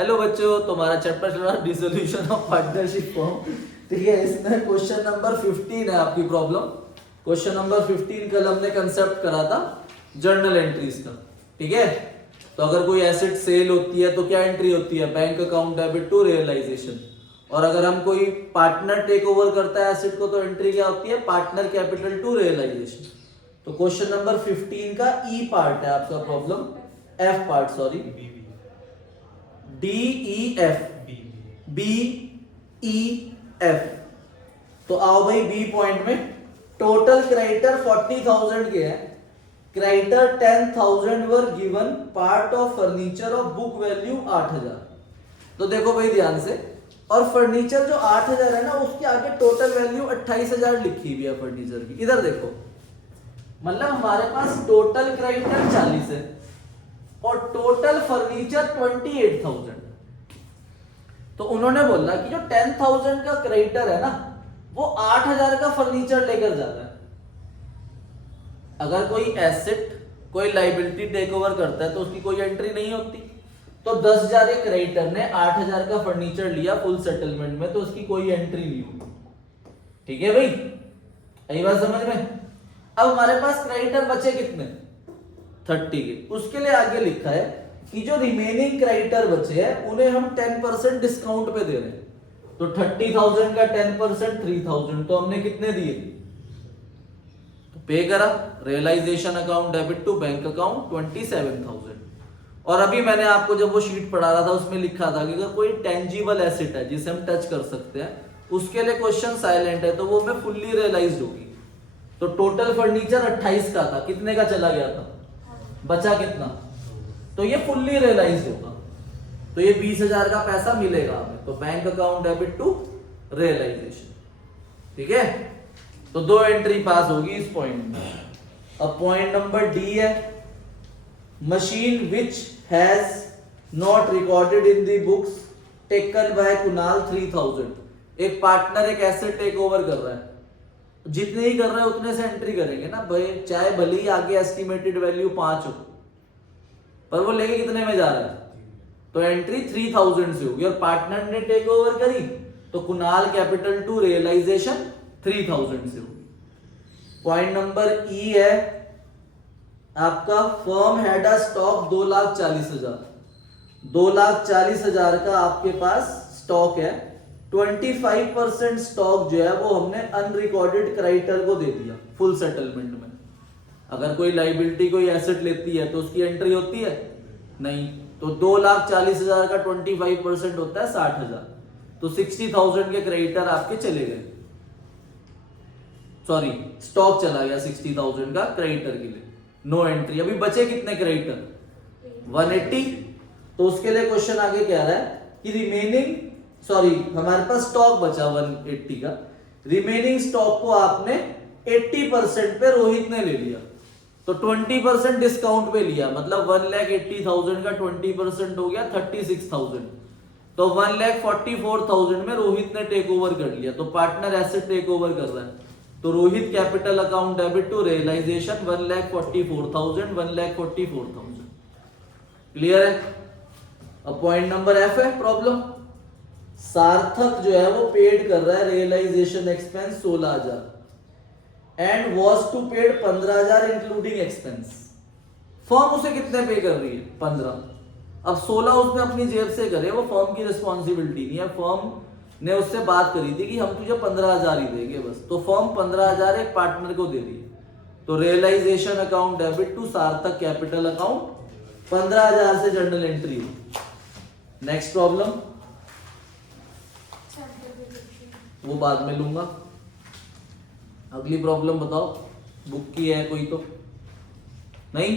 Hello बच्चों, तुम्हारा chapter चल रहा है डिसोल्यूशन ऑफ पार्टनरशिप फॉर्म। ठीक है, इसमें क्वेश्चन नंबर 15 है आपकी प्रॉब्लम। क्वेश्चन नंबर 15 कल हमने कंसेप्ट करा था जर्नल एंट्रीज का। ठीक है, तो अगर कोई एसेट सेल होती है तो क्या एंट्री होती है? Bank account debit to realisation. और अगर हम कोई पार्टनर टेक ओवर करता है एसेट को तो एंट्री क्या होती है? Partner capital to realisation. तो क्वेश्चन नंबर 15 का ई पार्ट है आपका problem, F part sorry, D E F, B E F. तो आओ भाई बी पॉइंट में, टोटल क्रेडिटर 40,000 के हैं, creditor 10,000 were given, part of furniture of book value 8,000। तो देखो भाई ध्यान से, और फर्नीचर जो 8,000 है ना उसके आगे टोटल वैल्यू 28,000 लिखी हुई है फर्नीचर की। इधर देखो, मतलब हमारे पास टोटल क्रेडिटर 40 है और टोटल फर्नीचर 28,000। तो उन्होंने बोला कि जो 10,000 का क्रेडिटर है ना वो 8,000 का फर्नीचर लेकर जा रहा है। अगर कोई एसेट कोई लाइबिलिटी टेक ओवर करता है तो उसकी कोई एंट्री नहीं होती। तो 10,000 के क्रेडिटर ने 8,000 का फर्नीचर लिया फुल सेटलमेंट में, तो उसकी कोई एंट्री नहीं होगी। ठीक है भाई, यही बात समझ में। अब हमारे पास क्रेडिटर बचे कितने? 30 के। उसके लिए आगे लिखा है कि जो रिमेनिंग क्रेडिटर बचे हैं उन्हें हम 10% डिस्काउंट पे दे रहे हैं। तो 30,000 का 10% 3,000, तो हमने कितने दिए? तो पे करा, realisation account debit to bank account 27,000। और अभी मैंने आपको जब वो शीट पढ़ा रहा था उसमें लिखा था कि अगर कोई टेंजिबल एसेट है जिसे हम टच कर सकते हैं उसके लिए क्वेश्चन साइलेंट है, तो वो में फुल्ली रियलाइज्ड होगी। तो टोटल फर्नीचर 28 का था, कितने का चला गया था? बचा कितना? तो ये फुल्ली रियलाइज होगा, तो ये 20,000 का पैसा मिलेगा हमें। तो bank account debit to realisation. ठीक है, तो 2 एंट्री पास होगी इस पॉइंट में। अब पॉइंट नंबर डी है, machine which has not recorded in the books taken by Kunal 3,000। एक पार्टनर एक एसेट टेक ओवर कर रहा है, जितने ही कर रहे हैं उतने से एंट्री करेंगे ना भाई, चाहे भले ही आगे एस्टिमेटेड वैल्यू 5 हो, पर वो लेके कितने में जा रहा है? तो एंट्री 3,000 से होगी। और पार्टनर ने टेक ओवर करी तो कुणाल कैपिटल टू रियलाइजेशन 3,000 से होगी। पॉइंट नंबर ई है आपका, फर्म हैड अ स्टॉक 2,40,000। 2,40,000 का आपके पास स्टॉक है। 25% स्टॉक जो है वो हमने अनरिकॉर्डेड क्रेडिटर को दे दिया फुल सेटलमेंट में। अगर कोई लाइबिलिटी कोई एसेट लेती है तो उसकी एंट्री होती है नहीं। तो 2,40,000 का 25% होता है 60,000। तो 60,000 के क्रेडिटर आपके चले गए, सॉरी स्टॉक चला गया 60,000 का क्रेडिटर के लिए, नो एंट्री। अभी बचे कितने क्रेडिटर? 180। तो उसके लिए क्वेश्चन आगे कह रहा है कि रिमेनिंग, सॉरी हमारे पास स्टॉक बचा 180 का, रिमेनिंग स्टॉक को आपने 80% पे रोहित ने ले लिया। तो 20% डिस्काउंट पे लिया, मतलब 1,80,000 का 20% हो गया 36,000। तो 1,44,000 में रोहित ने टेक ओवर कर लिया। तो पार्टनर एसेट टेक ओवर कर रहा है, तो Rohit capital account debit to realisation 1,44,000, 1,44,000। Clear है? अब पॉइंट नंबर एफ है प्रॉब्लम, सार्थक जो है वो पेड कर रहा है realisation expense 16,000 and was to paid 15,000 including expense. Firm उसे कितने पे कर रही है? 15। अब 16 उसने अपनी जेब से करे, वो फर्म की रिस्पॉन्सिबिलिटी नहीं है। फर्म ने उससे बात करी थी कि हम तुझे 15,000 ही देंगे बस, तो फर्म 15,000 एक पार्टनर को दे दी। तो रियलाइजेशन अकाउंट डेबिट टू सार्थक कैपिटल अकाउंट 15,000 से जर्नल एंट्री हुई। नेक्स्ट प्रॉब्लम वो बाद में लूंगा। अगली प्रॉब्लम बताओ, बुक की है कोई तो नहीं?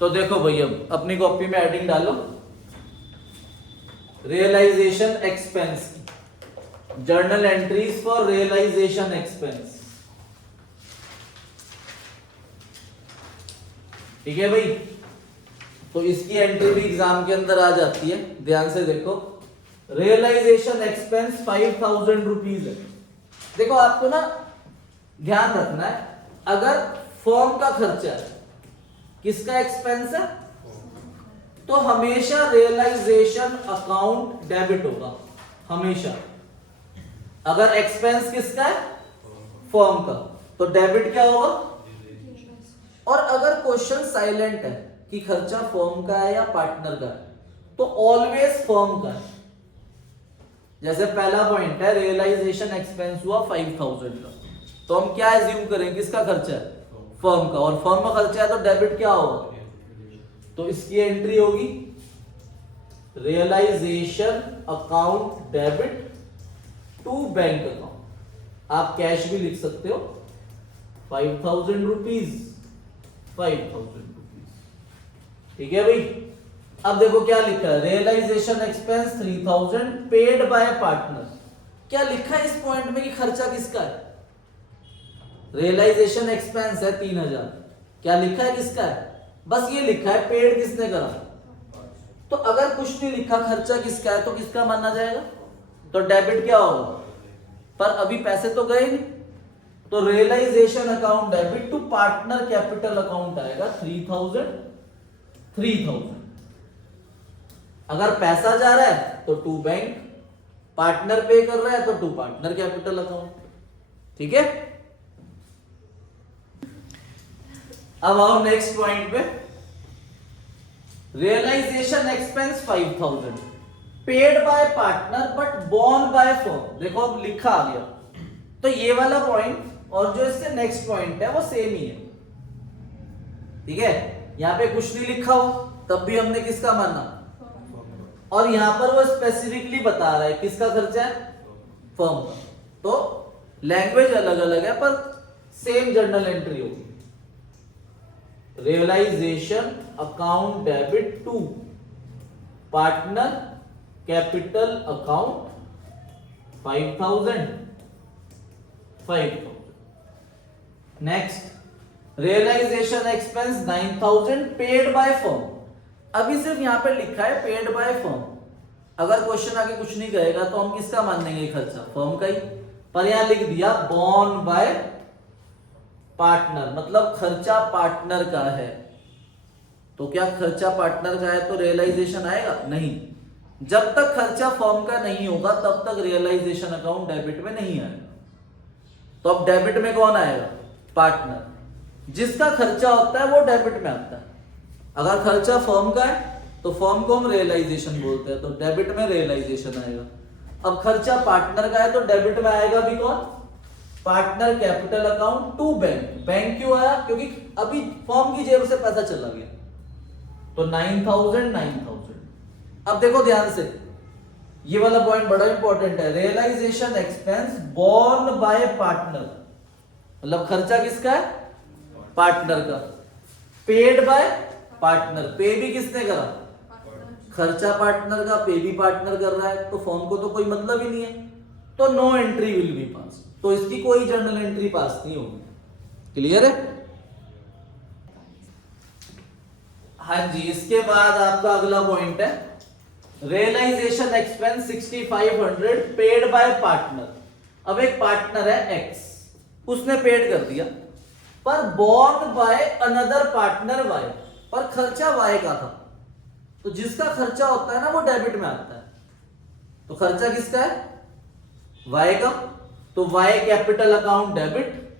तो देखो भाई, अब अपनी कॉपी में हेडिंग डालो, realisation expense, journal entries for realisation expense. ठीक है भाई, तो इसकी एंट्री भी एग्जाम के अंदर आ जाती है। ध्यान से देखो, रियलाइजेशन एक्सपेंस 5,000 रुपीज है। देखो आपको ना ध्यान रखना है, अगर फर्म का खर्चा है, किसका एक्सपेंस है? तो हमेशा रियलाइजेशन अकाउंट डेबिट होगा, हमेशा। अगर एक्सपेंस किसका है? फर्म का, तो डेबिट क्या होगा? और अगर क्वेश्चन साइलेंट है कि खर्चा फर्म का है या पार्टनर का है, तो ऑलवेज फर्म का है। जैसे पहला पॉइंट है रियलाइजेशन एक्सपेंस हुआ 5000 का, तो हम क्या एज्यूम करें किसका खर्चा है? फर्म का। और फर्म का खर्चा है तो डेबिट क्या होगा? तो इसकी एंट्री होगी realisation account debit to bank account. आप कैश भी लिख सकते हो, 5000 रुपीज, 5000 रुपीज। ठीक है भाई। अब देखो क्या लिखा है, realisation expense 3000 paid by partner. क्या लिखा है इस पॉइंट में कि खर्चा किसका है? रियलाइजेशन एक्सपेंस है 3000, क्या लिखा है किसका है? बस ये लिखा है पेड किसने करा। तो अगर कुछ नहीं लिखा खर्चा किसका है तो किसका माना जाएगा? तो डेबिट क्या होगा? पर अभी पैसे तो गए नहीं, तो realisation account debit to partner capital account आएगा 3000। अगर पैसा जा रहा है तो टू बैंक, पार्टनर पे कर रहा है तो टू पार्टनर कैपिटल अकाउंट। ठीक है। अब आओ नेक्स्ट पॉइंट पे। Realisation expense 5000 paid by partner but borne by firm. देखो अब लिखा आ गया, तो ये वाला पॉइंट और जो इससे नेक्स्ट पॉइंट है वो सेम ही है। ठीक है। यहां पे कुछ नहीं लिखा हो तब भी हमने किसका माना, और यहां पर वो स्पेसिफिकली बता रहा है किसका खर्चा है? फर्म का। तो लैंग्वेज अलग अलग है पर सेम जर्नल एंट्री होगी। Realisation account debit to partner capital account 5000। Next realisation expense 9000 paid by firm. अभी सिर्फ यहां पे लिखा है पेड बाय फर्म, अगर क्वेश्चन आगे कुछ नहीं कहेगा तो हम किसका मान लेंगे खर्चा? फर्म का ही। पर यहां लिख दिया बोर्न बाय पार्टनर, मतलब खर्चा पार्टनर का है। तो क्या खर्चा पार्टनर का है तो रियलाइजेशन आएगा? नहीं। जब तक खर्चा फर्म का नहीं होगा तब तक रियलाइजेशन अकाउंट डेबिट में नहीं आएगा। तो अब डेबिट में कौन आएगा? पार्टनर। जिसका खर्चा होता है वो डेबिट में आता है। अगर खर्चा फर्म का है तो फर्म को हम रियलाइजेशन बोलते हैं, तो डेबिट में रियलाइजेशन आएगा। अब खर्चा पार्टनर का है तो डेबिट में आएगा भी कौन? Partner capital account to bank. Bank क्यों आया? क्योंकि अभी फर्म की जेब से पैसा चला गया, तो 9000। अब देखो ध्यान से, ये वाला पॉइंट बड़ा इंपॉर्टेंट है। Realisation expense borne by partner, मतलब खर्चा किसका है? पार्टनर का। पेड बाय पार्टनर, पे भी किसने करा? खर्चा पार्टनर का, पे भी पार्टनर कर रहा है, तो फर्म को तो कोई मतलब ही नहीं है, तो नो एंट्री विल बी पास। तो इसकी कोई जर्नल एंट्री पास नहीं होगी। क्लियर है? हाँ जी। इसके बाद आपका अगला पॉइंट है realisation expense 6500 paid by partner. अब एक पार्टनर है एक्स, उसने पेड कर दिया, पर borne by another partner Y, पर खर्चा वाई का था। तो जिसका खर्चा होता है ना वो डेबिट में आता है। तो खर्चा किसका है? वाई का। तो वाई कैपिटल अकाउंट डेबिट।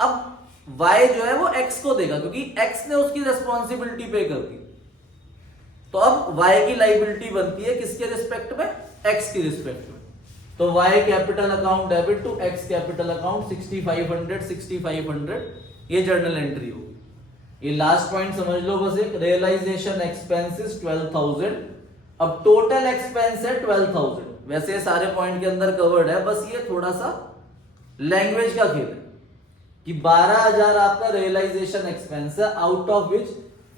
अब वाई जो है वो एक्स को देगा क्योंकि एक्स ने उसकी रिस्पॉन्सिबिलिटी पे कर दी। तो अब वाई की लाइबिलिटी बनती है किसके रिस्पेक्ट में? एक्स की रिस्पेक्ट में। तो Y capital account debit to X capital account 6500 ये जर्नल एंट्री होगी। ये लास्ट पॉइंट समझ लो बस एक। Realisation expenses 12000। अब टोटल एक्सपेंस है 12000। वैसे ये सारे पॉइंट के अंदर कवर्ड है, बस ये थोड़ा सा लैंग्वेज का खेल है कि 12000 आपका रियलाइजेशन एक्सपेंस है, out of which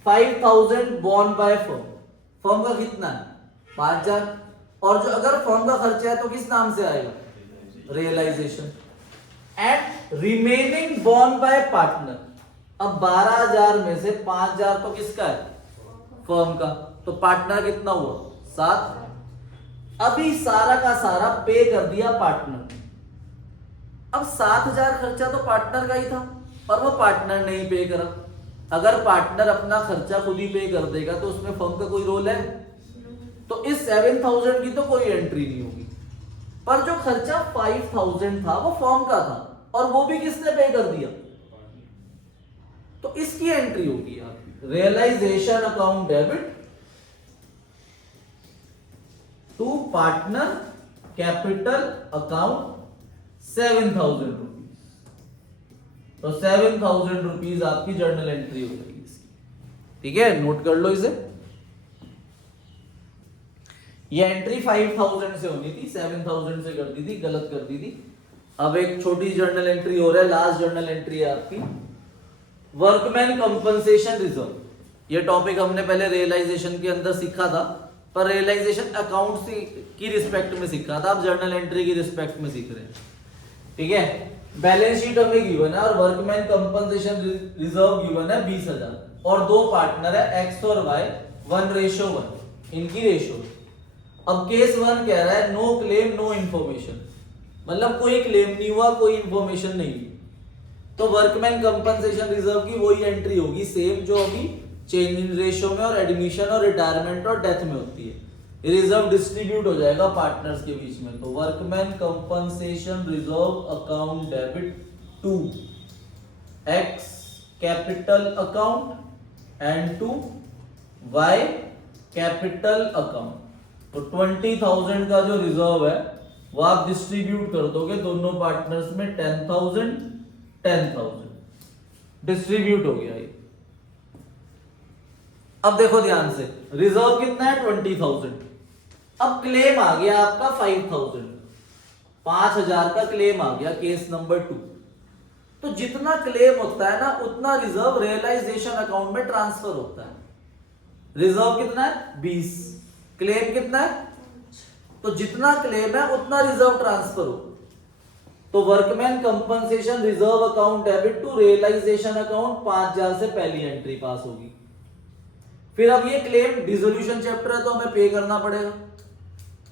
5000 borne by firm. Firm का कितना है? 5000। और जो अगर फर्म का खर्चा है तो किस नाम से आएगा? Realisation. And remaining borne by partner. अब 12000 में से 5000 तो किसका है? फर्म का। तो पार्टनर कितना हुआ? 7। अभी सारा का सारा पे कर दिया पार्टनर। अब 7000 खर्चा तो पार्टनर का ही था और वो पार्टनर नहीं पे करा, अगर पार्टनर अपना खर्चा खुद ही पे कर देगा तो उसमें फर्म का कोई रोल है? तो इस 7,000 की तो कोई एंट्री नहीं होगी, पर जो खर्चा 5,000 था वो फर्म का था और वो भी किसने पे कर दिया, तो इसकी एंट्री होगी आपकी realisation account debit to partner capital account 7,000 rupees. तो 7,000 रुपीज आपकी जर्नल एंट्री हो जाएगी इसकी। ठीक है, नोट कर लो इसे। ये एंट्री 5,000 से होनी थी, 7,000 से कर दी थी, गलत कर दी थी। अब एक छोटी जर्नल एंट्री हो रहा है, लास्ट जर्नल एंट्री है आपकी वर्कमैन कंपनसेशन रिजर्व। ये टॉपिक हमने पहले रियलाइजेशन के अंदर सीखा था, पर रियलाइजेशन अकाउंट की रिस्पेक्ट में सीखा था, अब जर्नल एंट्री की रिस्पेक्ट में सीख रहे हैं। ठीक है, बैलेंस शीट हमें गिवन है और वर्कमैन कंपनसेशन रिजर्व गिवन है 20,000 और दो पार्टनर है एक्स और वाई 1:1 इनकी रेशो। अब केस 1 कह रहा है नो क्लेम नो इंफॉर्मेशन, मतलब कोई क्लेम नहीं हुआ, कोई इंफॉर्मेशन नहीं हुई, तो वर्कमैन कंपनसेशन रिजर्व की वही एंट्री होगी सेम जो अभी चेंज इन रेशो में और एडमिशन और रिटायरमेंट और डेथ में होती है। रिजर्व डिस्ट्रीब्यूट हो जाएगा पार्टनर्स के बीच में। तो workman compensation reserve account debit to X capital account and to Y capital account. तो 20,000 का जो रिजर्व है वो आप डिस्ट्रीब्यूट कर दोगे दोनों पार्टनर्स में 10,000 10,000 डिस्ट्रीब्यूट हो गया ये। अब देखो ध्यान से, रिजर्व कितना है 20,000, अब क्लेम आ गया आपका 5,000, 5,000 का क्लेम आ गया केस नंबर 2। तो जितना क्लेम होता है ना उतना रिजर्व रियलाइजेशन अकाउंट में ट्रांसफर होता है। रिजर्व कितना है 20, क्लेम कितना है, तो जितना क्लेम है उतना रिजर्व ट्रांसफर हो। तो workman compensation reserve account debit to realisation account 5,000 से पहली एंट्री पास होगी। फिर अब ये क्लेम डिसोल्यूशन चैप्टर है तो हमें पे करना पड़ेगा,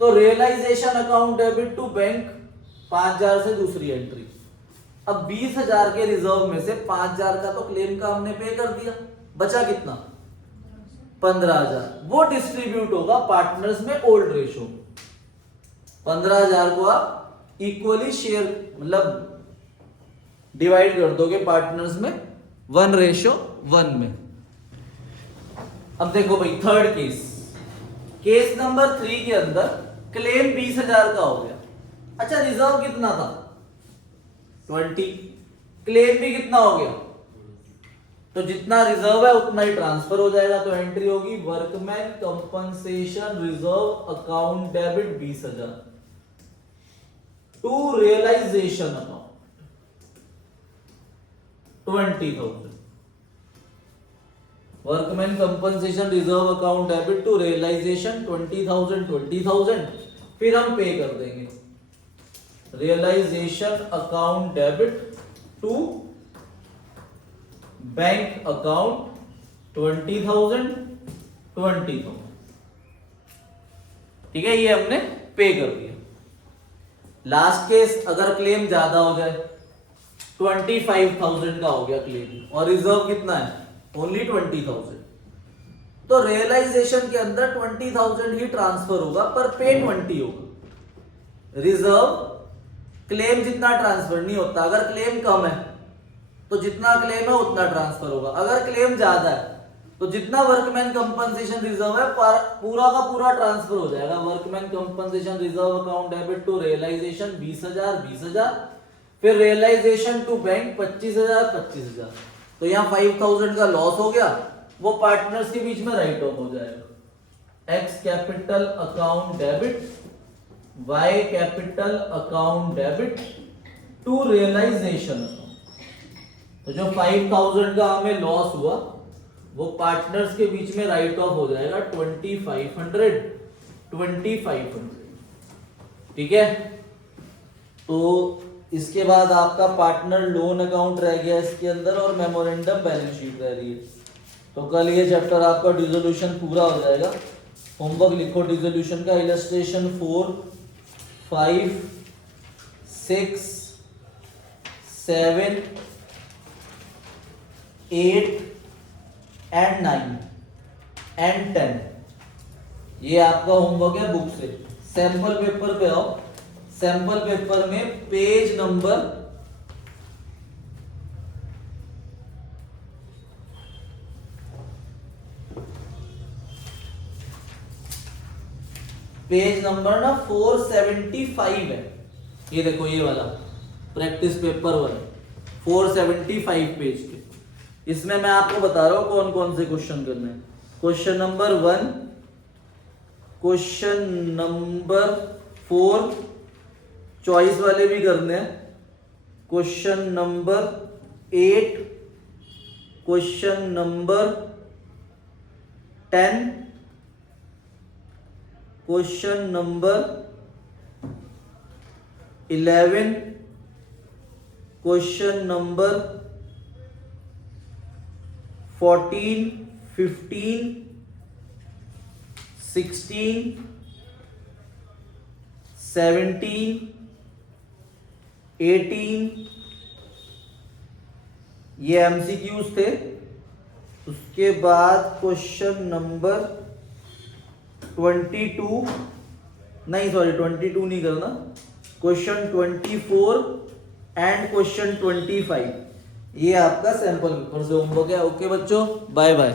तो realisation account debit to bank 5,000 से दूसरी एंट्री। अब 20,000 के रिजर्व में से 5,000 का तो क्लेम का हमने पे कर दिया, बचा कितना 15,000, वो डिस्ट्रीब्यूट होगा पार्टनर्स में ओल्ड रेशो। 15,000 को आप इक्वली शेयर मतलब डिवाइड कर दोगे पार्टनर्स में 1:1 में। अब देखो भाई थर्ड केस, केस नंबर 3 के अंदर क्लेम 20,000 का हो गया। अच्छा रिजर्व कितना था 20, क्लेम भी कितना हो गया, तो जितना रिजर्व है उतना ही ट्रांसफर हो जाएगा। तो एंट्री होगी workman compensation reserve account debit 20,000 to realisation account 20,000। Workman compensation reserve account debit to realisation 20,000 फिर हम पे कर देंगे realisation account debit to bank account 20,000 ठीक है, ये हमने पे कर दिया। लास्ट केस अगर क्लेम ज्यादा हो जाए 25,000 का हो गया क्लेम और रिजर्व कितना है ओनली 20,000, तो रियलाइजेशन के अंदर 20,000 ही ट्रांसफर होगा पर पे 20 होगा। रिजर्व क्लेम जितना ट्रांसफर नहीं होता, अगर क्लेम कम है तो जितना क्लेम है उतना ट्रांसफर होगा, अगर क्लेम ज्यादा है तो जितना वर्कमैन कंपनसेशन रिजर्व है पूरा का पूरा ट्रांसफर हो जाएगा। Workman compensation reserve account debit to realisation 20,000 फिर रियलाइजेशन टू बैंक 25,000। तो यहाँ 5,000 का लॉस हो गया, वो पार्टनर्स के बीच में राइट ऑफ हो जाएगा। X capital account debit Y capital account debit to realisation account. तो जो 5,000 का हमें लॉस हुआ वो पार्टनर्स के बीच में राइट ऑफ हो जाएगा 2,500। ठीक है, तो इसके बाद आपका पार्टनर लोन अकाउंट रह गया इसके अंदर और मेमोरेंडम बैलेंस शीट रह रही है। तो कल ये चैप्टर आपका डिसोल्यूशन पूरा हो जाएगा। होमवर्क लिखो डिसोल्यूशन का, इलस्ट्रेशन 4, 5, 6, 7, 8, एंड 9 एंड 10। ये आपका होमवर्क है बुक से। सैंपल पेपर पे आओ। सैंपल पेपर में पेज नंबर 475 है। ये देखो ये वाला प्रैक्टिस पेपर 1 475 पेज के। इसमें मैं आपको बता रहा हूं कौन कौन से क्वेश्चन करने हैं। Question number 1, question number 4 choice वाले भी करने हैं, question number 8, question number 10, question number 11, question number 14, 15, 16, 17, 18 ये एमसीक्यूज थे। उसके बाद क्वेश्चन नंबर 22 नहीं सॉरी 22 नहीं करना, क्वेश्चन 24 एंड क्वेश्चन 25 ये आपका सैंपल पेपर से होमवर्क है। ओके बच्चों, बाय बाय।